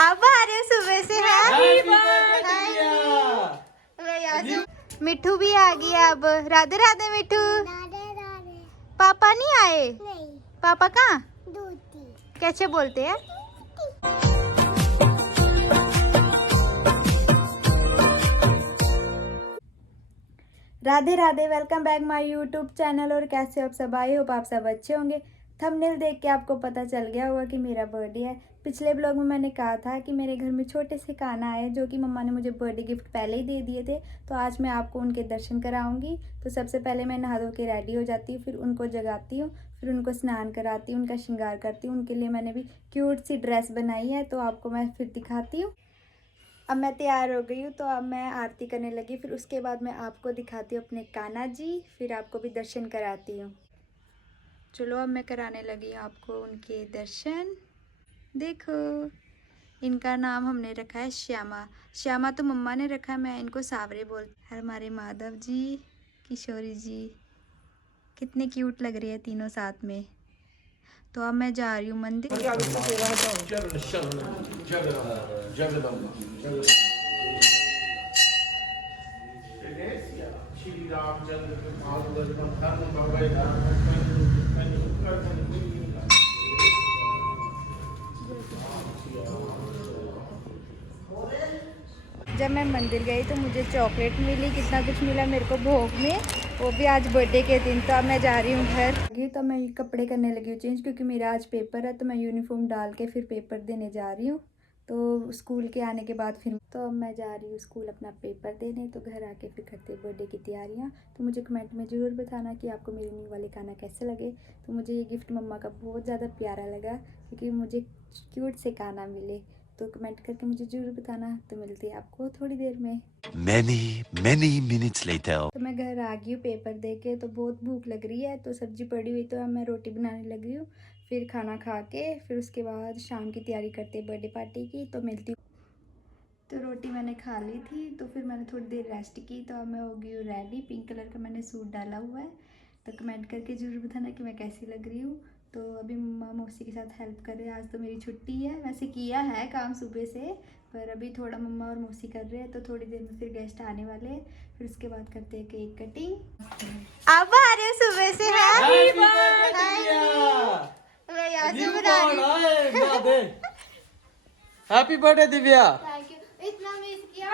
अब आ रहे हो सुबह से है। मिठू भी आ गया अब। राधे राधे मिठू। पापा नहीं आए? नहीं। पापा कहाँ? कैसे बोलते हैं? Radhe Radhe, welcome back my YouTube channel. और कैसे हो आप सब? आई होप आप सब अच्छे होंगे। थंबनेल देख के आपको पता चल गया होगा कि मेरा बर्थडे है। पिछले ब्लॉग में मैंने कहा था कि मेरे घर में छोटे से कान्हा आए, जो कि मम्मा ने मुझे बर्थडे गिफ्ट पहले ही दे दिए थे। तो आज मैं आपको उनके दर्शन कराऊंगी। तो सबसे पहले मैं नहा धो के रेडी हो जाती हूँ, फिर उनको जगाती हूँ, फिर उनको स्नान कराती हूँ, उनका श्रृंगार करती हूँ। उनके लिए मैंने भी क्यूट सी ड्रेस बनाई है, तो आपको मैं फिर दिखाती हूँ। अब मैं तैयार हो गई हूँ, तो अब मैं आरती करने लगी। फिर उसके बाद मैं आपको दिखाती हूँ अपने कान्हा जी, फिर आपको भी दर्शन कराती हूँ। चलो अब मैं कराने लगी हूँ आपको उनके दर्शन। देखो, इनका नाम हमने रखा है श्यामा। श्यामा तो मम्मा ने रखा है, मैं इनको सावरे बोलती हूँ। हमारे माधव जी, किशोरी जी, कितने क्यूट लग रहे हैं तीनों साथ में। तो अब मैं जा रही हूँ मंदिर। जब मैं मंदिर गई तो मुझे चॉकलेट मिली, कितना कुछ मिला मेरे को भोग में, वो भी आज बर्थडे के दिन। तो अब मैं जा रही हूँ घर। तो मैं कपड़े करने लगी हूँ चेंज, क्योंकि मेरा आज पेपर है। तो मैं यूनिफॉर्म डाल के फिर पेपर देने जा रही हूँ। तो स्कूल के आने के बाद फिर तो अब मैं जा रही हूँ स्कूल अपना पेपर देने। तो घर आके फिर करते बर्थडे की तैयारियाँ। तो मुझे कमेंट में ज़रूर बताना कि आपको मेरे न्यू वाले खाना कैसे लगे। तो मुझे ये गिफ्ट मम्मा का बहुत ज़्यादा प्यारा लगा, क्योंकि मुझे क्यूट से खाना मिले। तो कमेंट करके मुझे जरूर बताना। तो मिलती है आपको थोड़ी देर में। many minutes later। तो मैं घर आ गई हूँ पेपर दे के। तो बहुत भूख लग रही है, तो सब्जी पड़ी हुई, तो अब मैं रोटी बनाने लगी हूँ। फिर खाना खा के फिर उसके बाद शाम की तैयारी करते हैं बर्थडे पार्टी की। तो मिलती हूँ। तो रोटी मैंने खा ली थी, तो फिर मैंने थोड़ी देर रेस्ट की। तो अब मैं हो गई हूँ रेडी। पिंक कलर का मैंने सूट डाला हुआ है। तो कमेंट करके ज़रूर बताना कि मैं कैसी लग रही हूँ। तो अभी मम्मा मौसी के साथ हेल्प कर रहे हैं। आज तो मेरी छुट्टी है, वैसे किया है काम सुबह से, पर अभी थोड़ा मम्मा और मौसी कर रहे हैं। तो थोड़ी देर में फिर गेस्ट आने वाले हैं। फिर उसके बाद करते हैं केक कटिंग। अब आ रहे हो सुबह से है। Happy birthday Divya. इतना मिस किया।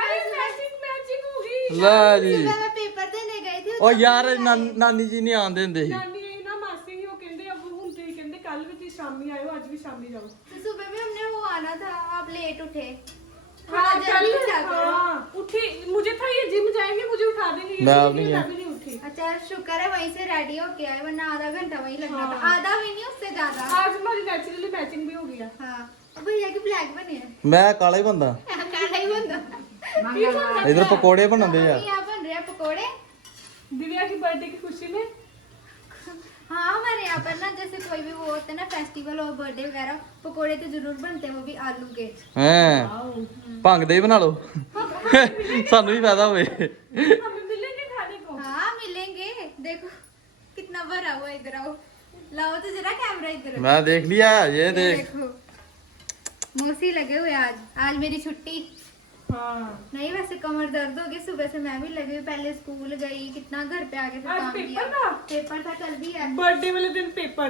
ला जी, मैं पेपर देने गई थी। ओ यार नानी जी नहीं आन देंदे ਸੀ। ਨਾਨੀ ਇਹ ਨਾ ਮਾਸੀ ਹੀ ਉਹ ਕਹਿੰਦੇ ਅਬ ਹੁਣ ਤੇ ਕਹਿੰਦੇ ਕੱਲ ਵੀ ਤੁਸੀਂ ਸ਼ਾਮੀ ਆਇਓ, ਅੱਜ ਵੀ ਸ਼ਾਮੀ ਜਾਓ। तो सुबह भी हमने वो आना था, आप लेट उठे। हाँ जल्दी उठा करो। हाँ उठी, मुझे था ये जिम जाएंगे मुझे उठा देंगे, मैं ये अब नहीं है। भी नहीं उठी। अच्छा शुक्र है वहीं से रेडी होके आए, वरना आधा घंटा वहीं लगना था। आधा भी नहीं, उससे ज्यादा। आज हमारी नेचुरली मैचिंग भी हो गया। हाँ भैया की ब्लैक बनी है। मैं काला ही बंदा। काला ही बंदा। इधर पकोड़े बनाते यार। यहाँ बन रहे हैं पकोड़े दिव्या की बर्थडे की खुशी में। हाँ हमारे यहाँ पर ना जैसे कोई भी वो होता है ना फेस्टिवल और बर्थडे वगैरह, पकोड़े तो जरूर बनते हैं, वो भी आलू के। हैं भंग दे ही बना लो सानू भी फायदा होवे। हमें मिलेंगे खाने को। हाँ मिलेंगे। देखो कितना भरा हुआ, इधर आओ, लाओ तो जरा कैमरा इधर। मैं देख लिया, ये देख। देखो मौसी लगे हुए आज मेरी छुट्टी। हाँ नहीं वैसे कमर दर्द हो गई, सुबह से मैं भी लगी हुई। पहले स्कूल गई, कितना घर पे आके फिर आज काम पेपर किया। था? पेपर था, कल भी है। बर्थडे वाले दिन पेपर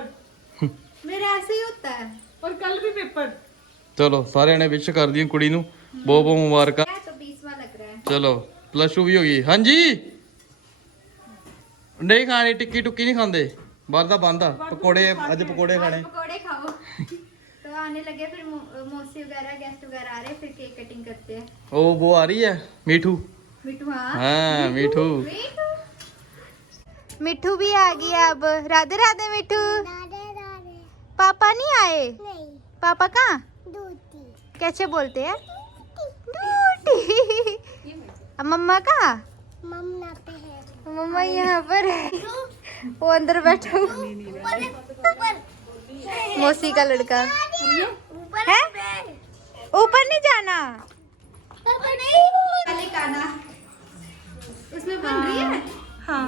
मेरा ऐसे ही होता है। और कल भी पेपर। चलो सारे ने विश कर दी कुड़ी नू, बहुत बहुत मुबारक। तो 20वां लग रहा है। चलो प्लस 2 भी होगी। हाँ जी, नहीं खानी टिक्की टुक्की नहीं खाते, बाहर दा बंद आ। पकोड़े अज पकोड़े खाने। पकोड़े खाओ। तो आने लगे फिर मौसी वगैरह गेस्ट वगैरह आ रहे हैं, फिर केक कटिंग करते हैं। ओ वो आ रही है मीठू। मिठू। हाँ मीठू। मिठू भी आ गया अब। राधे राधे मिठू। पापा नहीं आए? नहीं। पापा कहाँ? कैसे बोलते हैं? ड्यूटी। अब मम्मा कहाँ? मम्मा यहाँ पर है, वो अंदर बैठा हुआ। मौसी का लड़का है, ऊपर नहीं जाना। खाना उसमें बन रही है। हाँ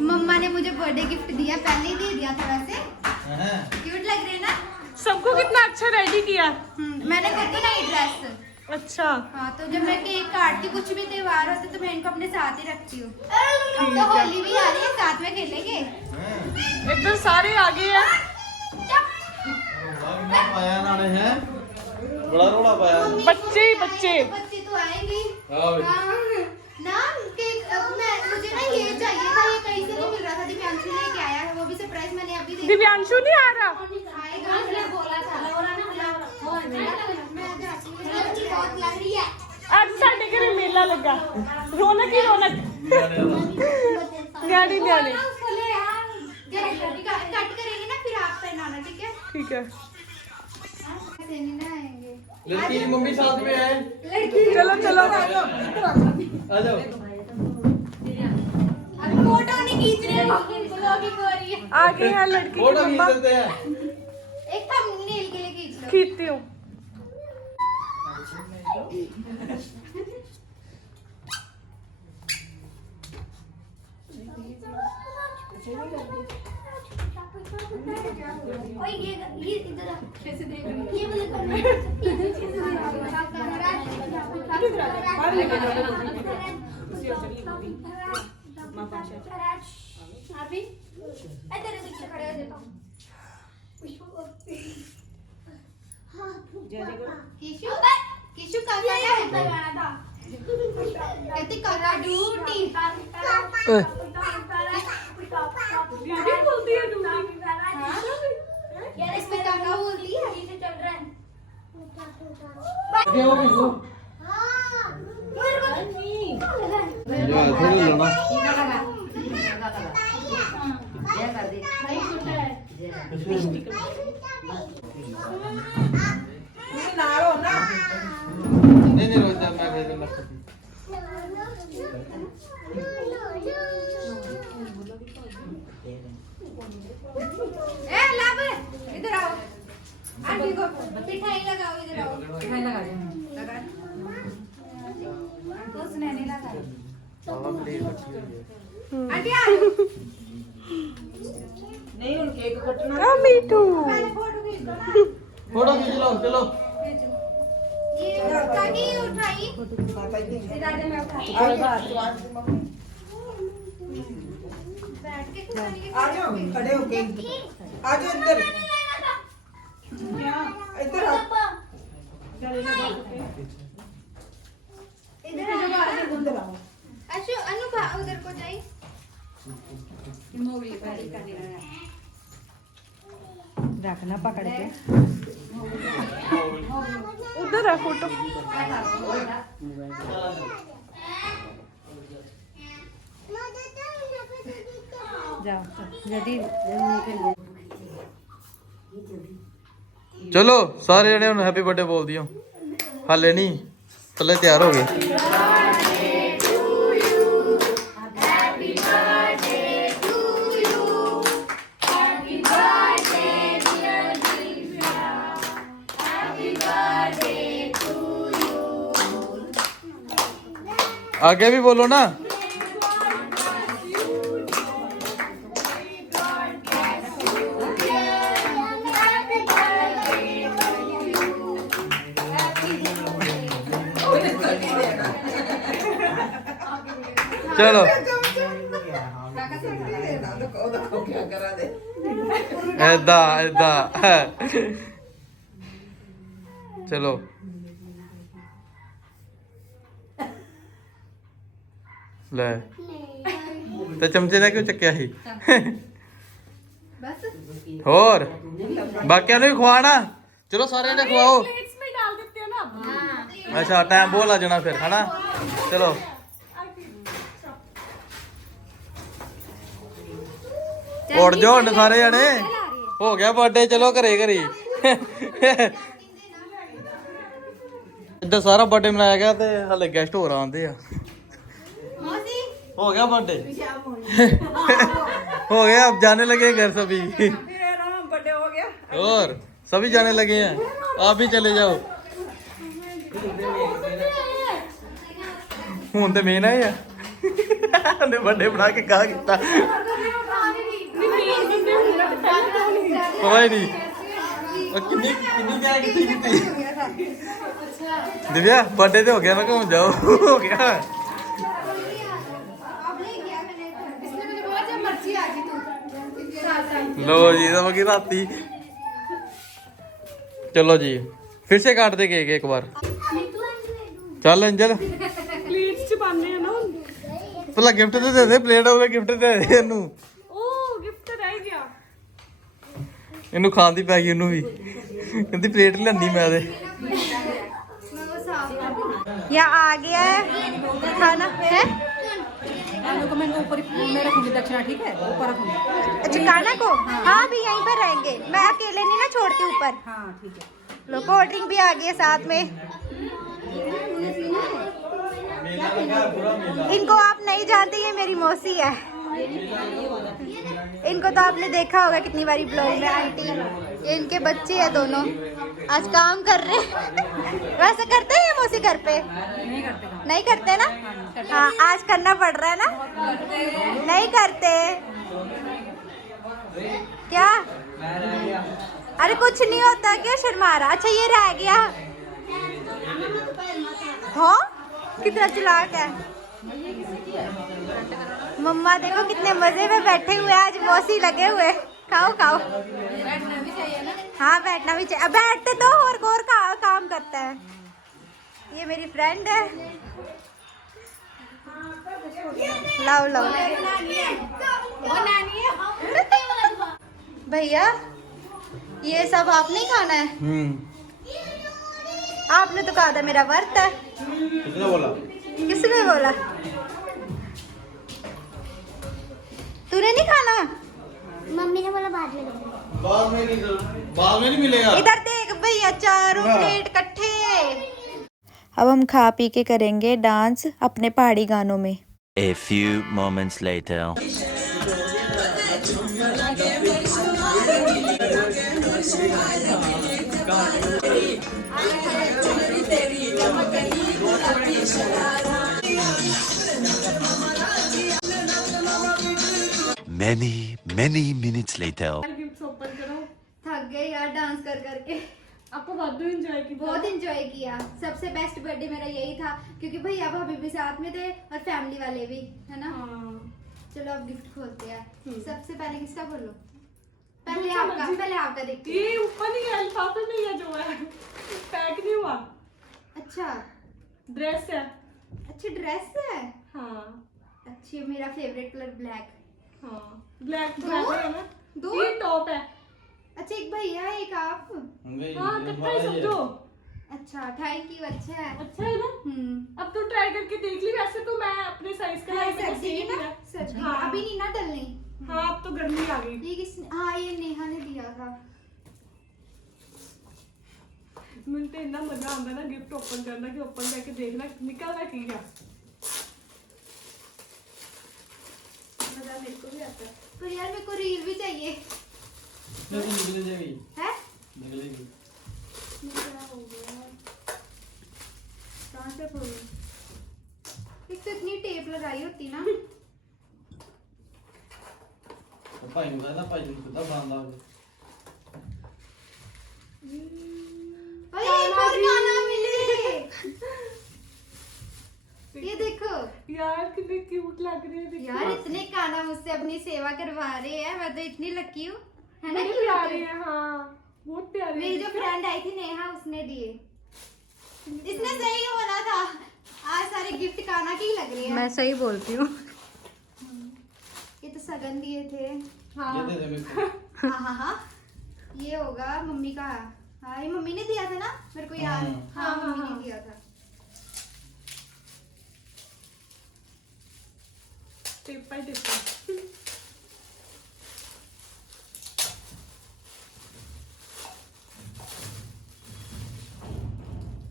मम्मा ने मुझे बर्थडे गिफ्ट दिया, पहले ही दे दिया था वैसे। क्यूट लग रहे हैं ना। सबको कितना अच्छा रेडी किया। मैंने खुद बनाई ड्रेस। अच्छा हाँ तो जब मैं केक काटती कुछ भी त्योहार होते तो मैं इनको अपने साथ ही रखती हूँ। अब तो होली भी आ रही है, साथ में खेलेंगे। इधर सारे आ गए हैं। पाया नाने हैं बड़ा रोला पाया बच्चे ही बच्चे। बच्चे तो आएंगे हाँ भाई। ना केक। मुझे ना ये चाहिए था, ये कहीं से नहीं मिल रहा था। दिव्यांशु लेके आया है, वो भी सरप्राइज मैंने अभी देखा। दिव्यांशु नहीं आ रहा। आएगा बोला था। मैं जाती हूँ, बहुत लग रही है। आज साडे घरे मेला लगा, रौनक ही रौनक। न्याणी न्याणी। उसको ले यार, कट करेंगे ना फिर आप पहनाना, ठीक है? ठीक है ऐसे नहीं ना आएंगे। लड़की की मम्मी साथ में है। चलो चलो आ जाओ अभी फोटो नहीं खींच रहे हैं, ब्लॉगिंग हो रही है। आगे है लड़की की फोटो खींच मम्मा। देते हैं। एक थंबनेल के लिए खींच लो। खींचती हूँ। ओए ये इधर कैसे देख रही है? ये वाला करना है। अभी इधर पीछे खड़े हो देता हूँ। किशु किशु काका है। कहते काका ड्यूटी। दीदी बोलती है दूसरी। यार इसमें काका बोलती है। क्या हो गई वो? ये थोड़ी लेना। नहीं नहीं रोज मैं भेज दूंगा। ए लब इधर आओ। आंटी को मिठाई लगाओ, इधर आओ। मिठाई लगा दे। लगा। उसने नहीं लगाई। आंटी आ जाओ। नहीं उन केक कटना आ मीठू। पहले फोटो खींच लो ना। फोटो खींच लो चलो। ये काकी उठाई। इधर मैं उठाई। बैठ के खाएंगे। आ जाओ खड़े होके आ जाओ इधर इधर आओ इधर आओ। इधर आओ अशु अनुभा उधर को जाइए। रखना पकड़ के उधर है फोटो। जाओ जल्दी चलो सारे जने ਹੁਣ ਹੈਪੀ ਬਰਥਡੇ ਬੋਲ ਦਿਓ। ਹਾਲੇ ਨਹੀਂ ਥੱਲੇ ਤਿਆਰ ਹੋ ਗਏ। आगे भी बोलो ना। चलो ऐदा ऐदा चलो ले ते चमचे ने क्यों चक्या ही बस और बाकिया ने भी खवाना। चलो सारे ने खवाओ। प्लेट्स में डाल देते हैं ना अब। अच्छा टाइम बोल आ जाना फिर है ना। चलो उठ जाओ हन सारे जने। हो गया बर्थडे चलो घरे घरे। इधर सारा बर्थडे मनाया गया ते हले गेस्ट होर आंदे आ। मौसी हो गया बर्थडे। हो गया अब जाने लगे घर सभी। बर्थडे हो गया और सभी जाने लगे हैं। आप भी चले जाओ। ਹੁਣ ਤੇ ਮੇਨ ਆਏ ਆ ਉਹਨੇ ਵੱਡੇ ਬਣਾ ਕੇ ਕਾ ਕੀਤਾ ਕੋਈ ਨਹੀਂ ਉਹ ਕਿੰਨੀ ਕਿੰਨੀ ਕਹਿ ਕੀਤੀ था। दिव्या बर्थडे तो हो गया ना, घूम जाओ हो गया। अब ले गया मैंने, इसने मुझे बोला जब मर्जी आ जी तू। लो जी तो की राती। चलो जी फिर से काट दे केक एक बार। चल अंजल प्लेट्स ਚ ਪਾਣੇ ਆ ਨਾ ਹੁਣ। ਪਹਿਲਾਂ ਗਿਫਟ ਤੇ ਦੇ ਦੇ, ਪਲੇਟ ਹੋਵੇ ਗਿਫਟ ਦੇ ਦੇ ਇਹਨੂੰ। ਉਹ ਗਿਫਟ ਰਹਿ ਗਿਆ। ਇਹਨੂੰ ਖਾਣ ਦੀ ਪੈ ਗਈ ਉਹਨੂੰ ਵੀ, ਕਹਿੰਦੀ ਪਲੇਟ ਲੈਂਦੀ ਮੈਂ ਤੇ। या आ गया है खाना है। मैं ऊपर मैं रखूंगी दक्षिणा, ठीक है ऊपर रखूंगी। अच्छा काना को हाँ भी यहीं पर रहेंगे, मैं अकेले नहीं ना छोड़ती ऊपर। हाँ ठीक है। लो कोल्ड ड्रिंक भी आ गई है साथ में। इनको आप नहीं जानते, ये मेरी मौसी है। इनको तो आपने देखा होगा कितनी बारी ब्लॉग में। आंटी ये इनके बच्चे हैं दोनों, आज काम कर रहे हैं। वैसे करते हैं मौसी घर पे? नहीं करते ना? हाँ आज करना पड़ रहा है ना। नहीं करते क्या? अरे कुछ नहीं होता क्या, शर्मा रहा। अच्छा ये रह गया। हाँ कितना चालाक है मम्मा, देखो कितने मजे में बैठे हुए आज मौसी लगे हुए। खाओ खाओ। हाँ बैठना भी चाहिए, बैठते तो और काम करता है। ये मेरी फ्रेंड है। लाओ लाओ भैया ये सब आप नहीं खाना है। आपने तो कहा था मेरा व्रत है। किसने बोला? किसने बोला? तूने नहीं खाना? मम्मी ने बोला बाद में बाद में नहीं मिलेगा। इधर देख भैया चारों प्लेट इकट्ठे। अब हम खा पी के करेंगे डांस अपने पहाड़ी गानों में। A few moments later. Many minutes later. Gifts open करो। थक गए यार डांस कर करके, ਆਪਾਂ ਵਾਧੂ ਇੰਜॉय ਕੀਤਾ। बहुत इंजॉय किया। सबसे बेस्ट बर्थडे मेरा यही था क्योंकि भैया भाभी भी साथ में थे और फैमिली वाले भी, है ना। हाँ चलो अब गिफ्ट खोलते हैं। सबसे पहले किसका बोलो? पहले आपका देखते हैं। ये ऊपर नहीं है, लिफाफे में ही है जो है, पैक नहीं हुआ। अच्छा ड्रेस है। अच्छी ड्रेस है। हाँ अच्छी, मेरा फेवरेट कलर ब्लैक। हाँ ब्लैक दो? है ना। दो? ये टॉप है। अच्छा एक भैया एक आप। हाँ कट्ठा ही समझो। अच्छा थैंक यू। अच्छा है। अच्छा है ना। अब तो ट्राई करके देख ली। वैसे तो मैं अपने साइज का लाई, मेरे को सर्दी सही ना, लगा। सर्दी हाँ। अभी नहीं ना डलनी। हाँ अब तो गर्मी आ गई। ये किसने? हाँ ये नेहा ने दिया था। मुझे तो इतना मजा आता ना गिफ्ट ओपन करना, कि ओपन करके देखना निकलना की क्या। मजा मेरे को भी आता है। पर यार मेरे को रील भी चाहिए। निकल जाएगी। है निकलेगी। क्या हो गया? कहाँ से खोलूं? एक तो इतनी टेप लगाई होती ना। भाई ने कहा भाई ने खुदा बांधा। अरे एक और गाना मिले। ये देखो यार कितने क्यूट लग रहे हैं। देखो। यार इतने काना मुझसे अपनी सेवा करवा रहे हैं, मैं तो इतनी लकी हूँ, है ना। बड़े cute? प्यारे हैं। हाँ बहुत प्यारे मेरी हैं। जो फ्रेंड आई थी नेहा उसने दिए। इसने सही बोला था, आज सारे गिफ्ट काना के ही लग रहे हैं। मैं सही बोलती हूँ। ये तो सगन दिए थे। हाँ ये दे दे मेरे को। हाँ हाँ हाँ ये होगा मम्मी का। हाँ ये मम्मी ने दिया था ना, मेरे को याद। हाँ मम्मी ने दिया था। Tip by tip.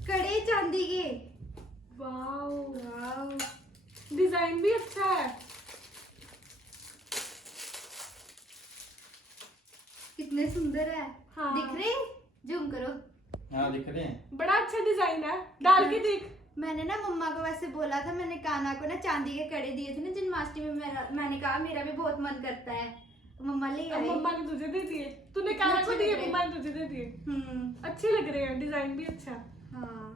कड़े चांदी के। वाओ वाओ डिजाइन भी अच्छा है। कितने सुंदर है। हाँ। दिख रहे? जूम करो। हाँ दिख रहे हैं। बड़ा अच्छा डिजाइन है, डाल के देख। मैंने ना मम्मा को वैसे बोला था, मैंने काना को ना चांदी के कड़े दिए थे ना जन्माष्टमी में। मैंने कहा मेरा भी बहुत मन करता है, मम्मा ले अब आए। मम्मा ने तुझे दे दिए, तूने काना को दिए, मम्मा ने तुझे दे दिए। अच्छे लग रहे हैं, डिजाइन भी अच्छा। हाँ,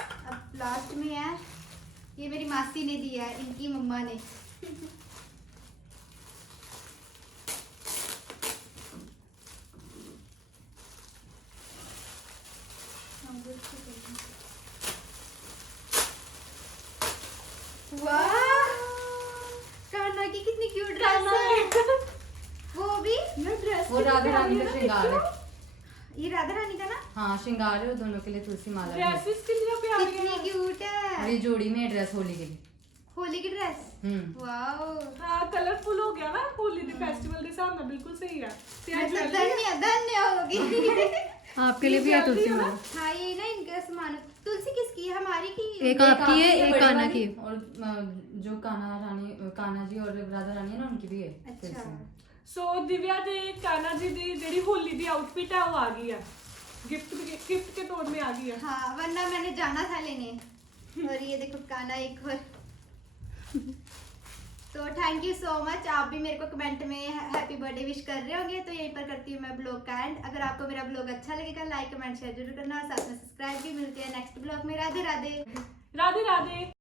अब लास्ट में है, ये मेरी मासी ने दिया है, इनकी मम्मा ने। वाह, कान्हा की कितनी क्यूट ड्रेस है। वो भी ड्रेस वो राधा रानी का श्रृंगार है। ये राधा रानी का ना, हाँ श्रृंगार है, वो दोनों के लिए तुलसी माला भी है। ड्रेसेस कितनी प्यारी कितनी है। क्यूट और है। ये जोड़ी में ड्रेस होली के लिए। होली की ड्रेस, वाओ, हाँ कलरफुल हो गया ना, होली के फेस्टिवल के हिसाब में बिल्कुल सही है। मैं तो धन्य धन्य होगी। आपके लिए भी है तुलसी माला। हाँ, ये ना इनका सामान। तुलसी किसकी है, हमारी की? एक आपकी है, एक बड़ी कान्हा वाली। की है। और जो कान्हा जी और राधा रानी है ना, उनकी भी है अच्छा। तुलसी माला। सो दिव्या दे कान्हा जी दी ਜਿਹੜੀ होली दी आउटफिट है वो आ गई है, गिफ्ट के तौर में आ गई है। हाँ, वरना मैंने जाना था लेने। और ये देखो कान्हा एक और। तो थैंक यू सो मच, आप भी मेरे को कमेंट में हैप्पी बर्थडे विश कर रहे होंगे। तो यहीं पर करती हूँ मैं ब्लॉग का एंड। अगर आपको मेरा ब्लॉग अच्छा लगेगा लाइक कमेंट शेयर जरूर करना, साथ में सब्सक्राइब भी। मिलते हैं नेक्स्ट ब्लॉग में। राधे राधे। राधे राधे।